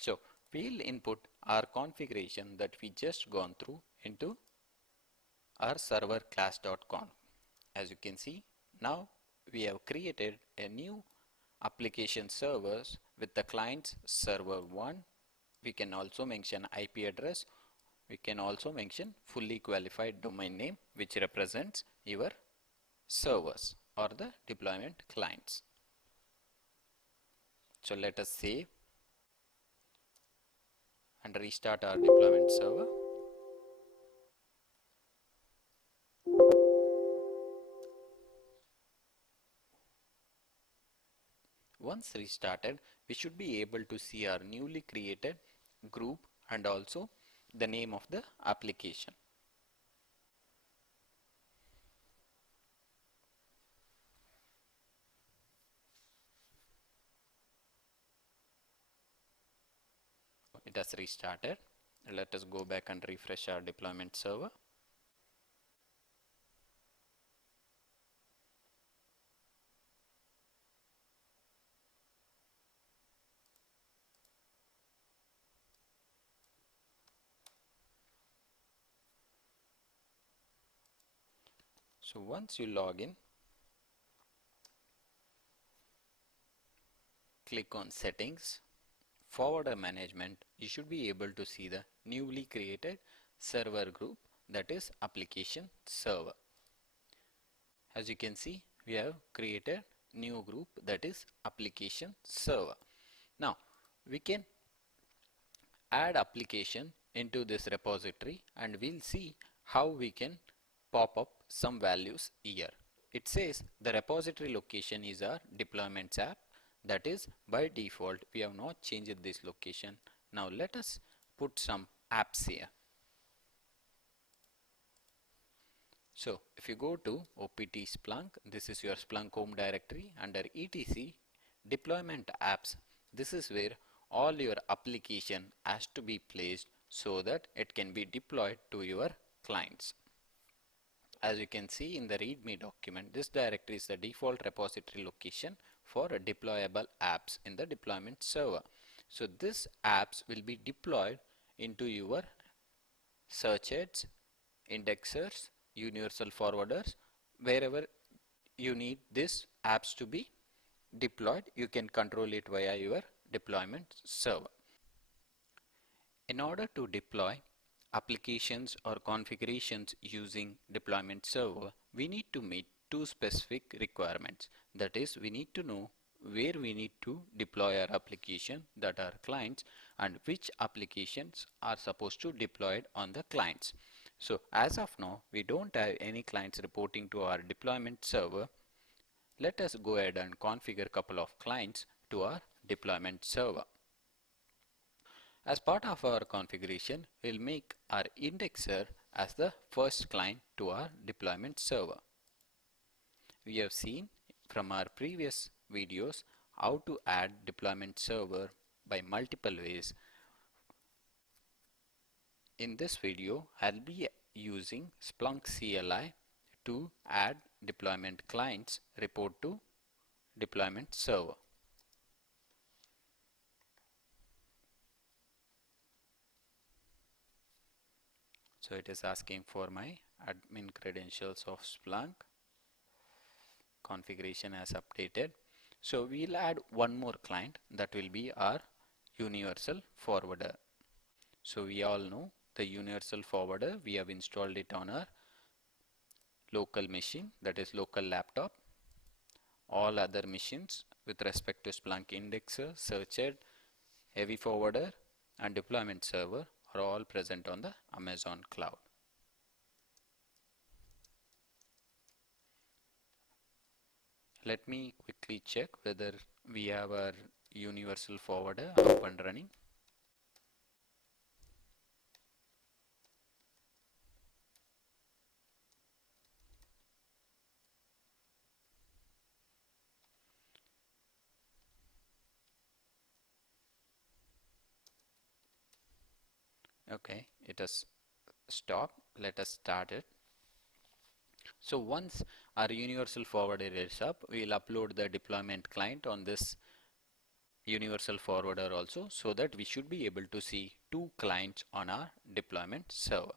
So we'll input our configuration that we just gone through into our server class.conf. As you can see, now we have created a new application servers with the clients server 1. We can also mention IP address. We can also mention fully qualified domain name, which represents your servers or the deployment clients. So let us save and restart our deployment server. Once restarted, we should be able to see our newly created group and also the name of the application. It has restarted. Let us go back and refresh our deployment server. So once you log in, click on settings, forwarder management, you should be able to see the newly created server group, that is application server. As you can see, we have created new group, that is application server. Now we can add application into this repository and we'll see how we can pop up some values here. It says the repository location is our deployments app, that is by default we have not changed this location. Now let us put some apps here. So if you go to OPT Splunk, this is your Splunk home directory. Under etc deployment apps, this is where all your application has to be placed so that it can be deployed to your clients. As you can see in the readme document, this directory is the default repository location for deployable apps in the deployment server. So these apps will be deployed into your search heads, indexers, universal forwarders. Wherever you need these apps to be deployed, you can control it via your deployment server. In order to deploy applications or configurations using deployment server, we need to meet two specific requirements. That is, we need to know where we need to deploy our application, that are clients, and which applications are supposed to deploy it on the clients. So as of now, we don't have any clients reporting to our deployment server. Let us go ahead and configure a couple of clients to our deployment server. As part of our configuration, we'll make our indexer as the first client to our deployment server. We have seen from our previous videos how to add deployment server by multiple ways. In this video, I'll be using Splunk CLI to add deployment clients report to deployment server. So it is asking for my admin credentials of Splunk. Configuration as updated. So we'll add one more client, that will be our universal forwarder. So we all know the universal forwarder, we have installed it on our local machine, that is local laptop. All other machines with respect to Splunk indexer, searched, heavy forwarder and deployment server are all present on the Amazon cloud. Let me quickly check whether we have our universal forwarder up and running. Okay, it has stopped. Let us start it. So once our universal forwarder is up, we will upload the deployment client on this universal forwarder also, so that we should be able to see two clients on our deployment server.